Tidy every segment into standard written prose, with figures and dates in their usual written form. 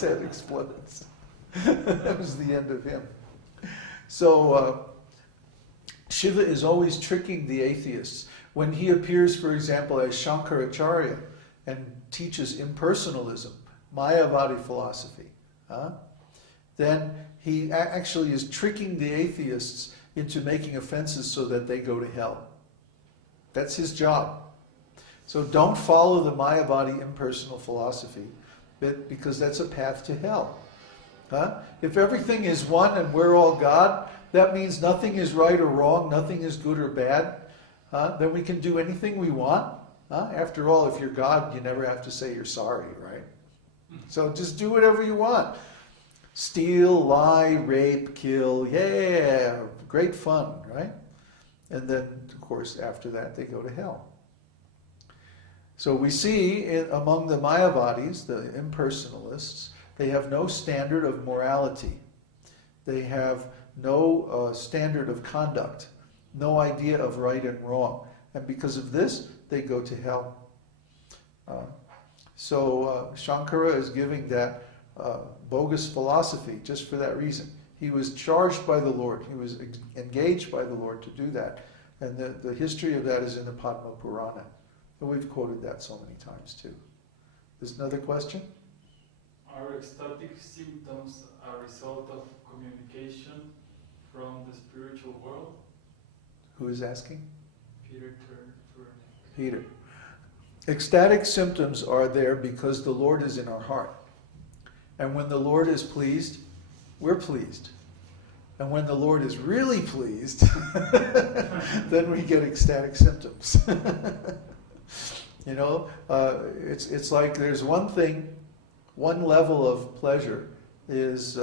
his head explodes. That was the end of him. So Shiva is always tricking the atheists. When he appears, for example, as Shankaracharya and teaches impersonalism, Mayavadi philosophy, then he actually is tricking the atheists into making offenses so that they go to hell. That's his job. So don't follow the Mayavadi impersonal philosophy, because that's a path to hell. If everything is one and we're all God, that means nothing is right or wrong, nothing is good or bad. Then we can do anything we want. After all, if you're God, you never have to say you're sorry, right? So just do whatever you want. Steal, lie, rape, kill, yeah, great fun, right? And then, of course, after that, they go to hell. So we see among the Mayavadis, the impersonalists, they have no standard of morality. They have no standard of conduct, no idea of right and wrong. And because of this, they go to hell. So Shankara is giving that bogus philosophy just for that reason. He was charged by the Lord. He was engaged by the Lord to do that. And the history of that is in the Padma Purana. And we've quoted that so many times too. There's another question? Are ecstatic symptoms a result of communication from the spiritual world? Who is asking? Peter. Peter. Ecstatic symptoms are there because the Lord is in our heart. And when the Lord is pleased, we're pleased. And when the Lord is really pleased, then we get ecstatic symptoms. It's like there's one thing, one level of pleasure is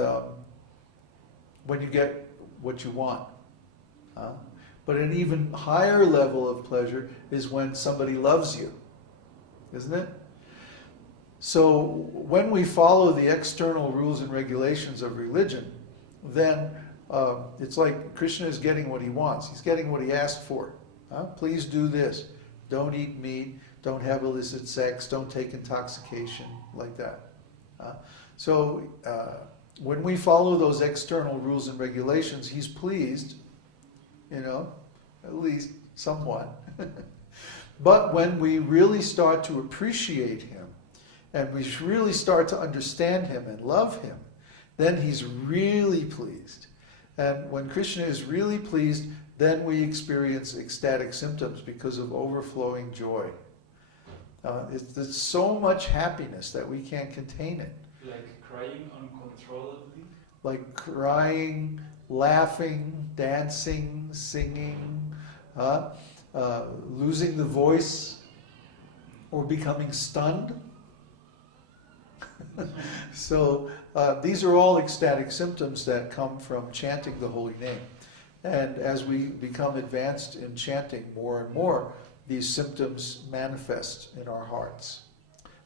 when you get what you want. But an even higher level of pleasure is when somebody loves you, isn't it? So when we follow the external rules and regulations of religion, then it's like Krishna is getting what he wants. He's getting what he asked for. Please do this. Don't eat meat. Don't have illicit sex. Don't take intoxication, like that. So when we follow those external rules and regulations, he's pleased, at least somewhat. But when we really start to appreciate him, and we really start to understand him and love him, then he's really pleased. And when Krishna is really pleased, then we experience ecstatic symptoms because of overflowing joy. It's so much happiness that we can't contain it. Like crying uncontrollably? Like crying, laughing, dancing, singing, losing the voice, or becoming stunned. So these are all ecstatic symptoms that come from chanting the holy name. And as we become advanced in chanting more and more, these symptoms manifest in our hearts.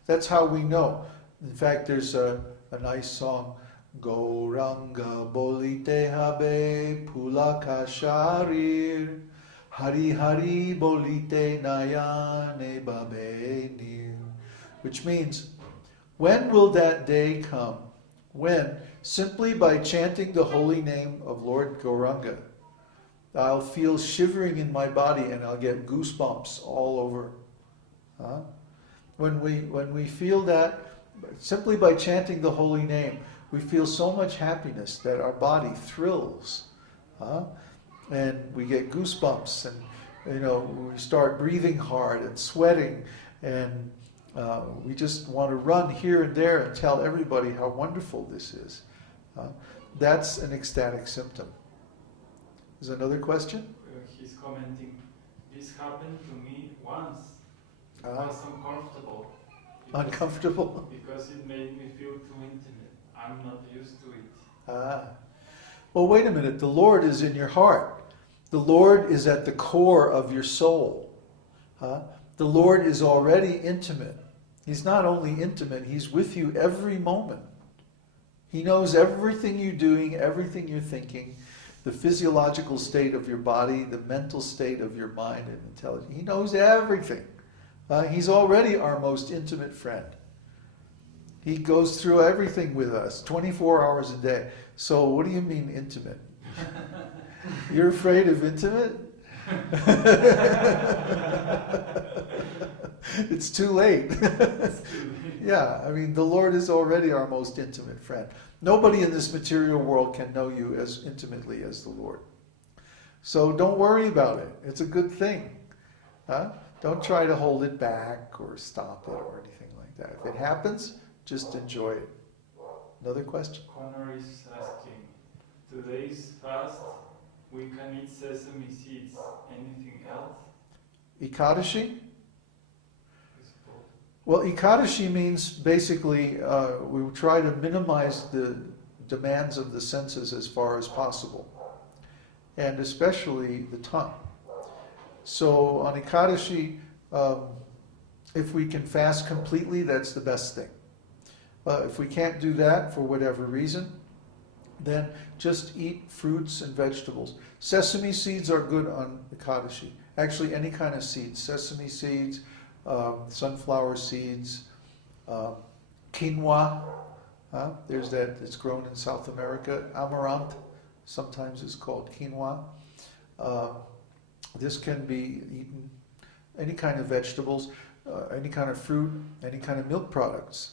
That's how we know. In fact, there's a nice song, Gauranga bolite habe pulaka sharir, Hari Hari bolite nayane babe nir, which means, when will that day come when, simply by chanting the holy name of Lord Gauranga, I'll feel shivering in my body and I'll get goosebumps all over. When we feel that, simply by chanting the holy name, we feel so much happiness that our body thrills. And we get goosebumps, and we start breathing hard and sweating, and we just want to run here and there and tell everybody how wonderful this is. That's an ecstatic symptom. Is there another question? He's commenting, this happened to me once. It was uncomfortable. Uncomfortable? Because it made me feel too intimate. I'm not used to it. Well, wait a minute. The Lord is in your heart. The Lord is at the core of your soul. The Lord is already intimate. He's not only intimate, he's with you every moment. He knows everything you're doing, everything you're thinking, the physiological state of your body, the mental state of your mind and intelligence. He knows everything. He's already our most intimate friend. He goes through everything with us, 24 hours a day. So what do you mean intimate? You're afraid of intimate? It's too late. Yeah, I mean, the Lord is already our most intimate friend. Nobody in this material world can know you as intimately as the Lord. So don't worry about it. It's a good thing. Huh? Don't try to hold it back or stop it or anything like that. If it happens, just enjoy it. Another question? Connor is asking, today's fast, we can eat sesame seeds. Anything else? Ekadashi? Well, Ekadashi means basically we try to minimize the demands of the senses as far as possible, and especially the tongue. So on Ekadashi, if we can fast completely, that's the best thing. If we can't do that for whatever reason, then just eat fruits and vegetables. Sesame seeds are good on Ekadashi. Actually, any kind of seeds. Sesame seeds, sunflower seeds, quinoa. There's that, it's grown in South America. Amaranth, sometimes it's called quinoa. This can be eaten, any kind of vegetables, any kind of fruit, any kind of milk products.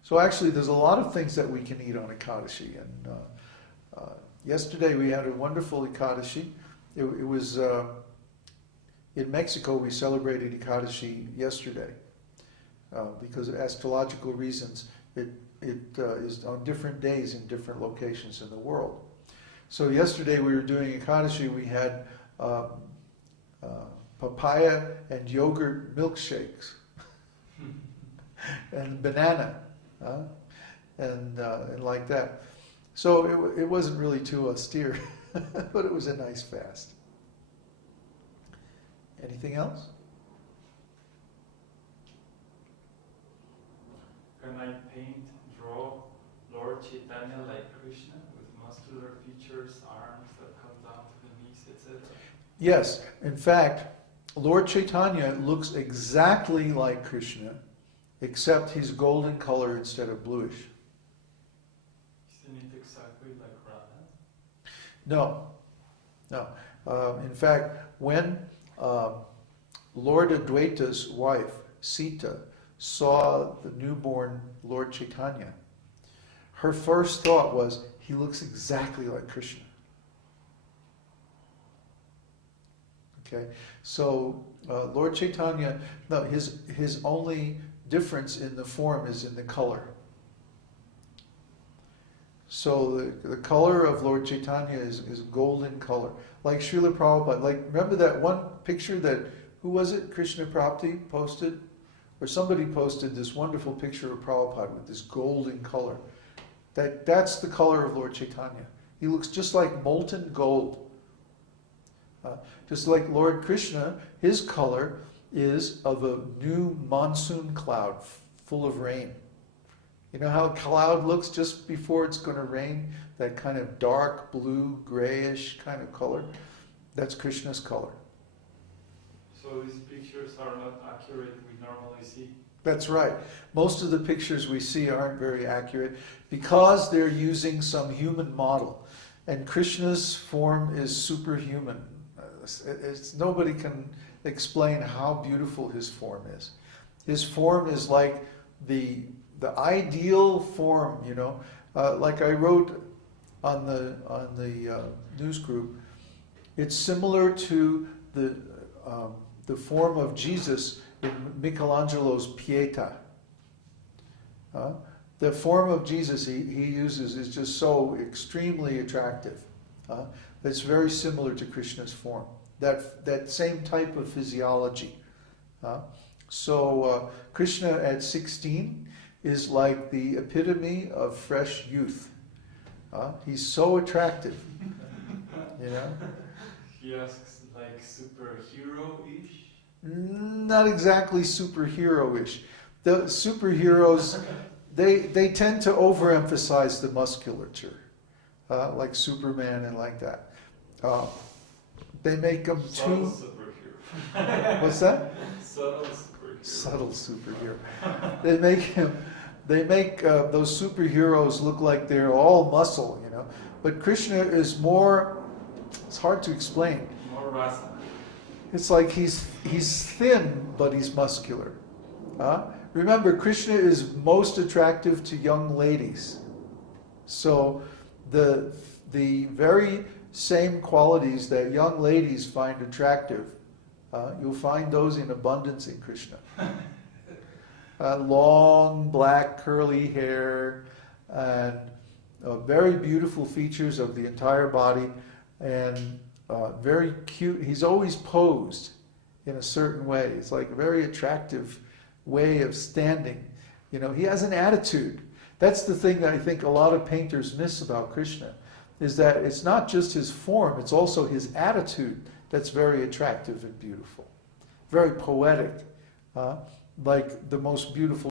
So actually there's a lot of things that we can eat on Ekadashi. And yesterday we had a wonderful Ekadashi. It was in Mexico. We celebrated Ekadashi yesterday because of astrological reasons. It is on different days in different locations in the world. So yesterday we were doing Ekadashi. We had papaya and yogurt milkshakes and banana and like that. So it wasn't really too austere, but it was a nice fast. Anything else? Can I draw Lord Chaitanya like Krishna with muscular features, arms that come down to the knees, etc.? Yes. In fact, Lord Chaitanya looks exactly like Krishna, except he's golden color instead of bluish. Isn't it exactly like Radha? No. In fact, when Lord Adwaita's wife, Sita, saw the newborn Lord Chaitanya, her first thought was, he looks exactly like Krishna. Okay, so Lord Chaitanya, no, his only difference in the form is in the color. So the color of Lord Chaitanya is golden color. Like Srila Prabhupada, like remember that one picture that, who was it, Krishna Prapti posted? Or somebody posted this wonderful picture of Prabhupada with this golden color. That's the color of Lord Chaitanya. He looks just like molten gold. Just like Lord Krishna, his color is of a new monsoon cloud full of rain. You know how a cloud looks just before it's going to rain? That kind of dark blue, grayish kind of color? That's Krishna's color. So these pictures are not accurate we normally see? That's right. Most of the pictures we see aren't very accurate because they're using some human model. And Krishna's form is superhuman. Nobody can explain how beautiful his form is. His form is like the ideal form, you know. Like I wrote on the news group, it's similar to the form of Jesus in Michelangelo's Pietà. The form of Jesus he uses is just so extremely attractive. That's very similar to Krishna's form. That same type of physiology. So Krishna at 16 is like the epitome of fresh youth. He's so attractive, you know. He asks like superhero-ish? Not exactly superhero-ish. The superheroes, they tend to overemphasize the musculature, like Superman and like that. They make them Subtle too... superhero. What's that? Subtle superhero. Subtle superhero. They make him they make those superheroes look like they're all muscle, you know. But Krishna is more, it's hard to explain. More rasa. It's like he's thin, but he's muscular. Remember, Krishna is most attractive to young ladies. So the very same qualities that young ladies find attractive, you'll find those in abundance in Krishna. Long, black, curly hair, and very beautiful features of the entire body, and very cute. He's always posed in a certain way. It's like a very attractive way of standing. You know, he has an attitude. That's the thing that I think a lot of painters miss about Krishna, is that it's not just his form, it's also his attitude that's very attractive and beautiful. Very poetic, like the most beautiful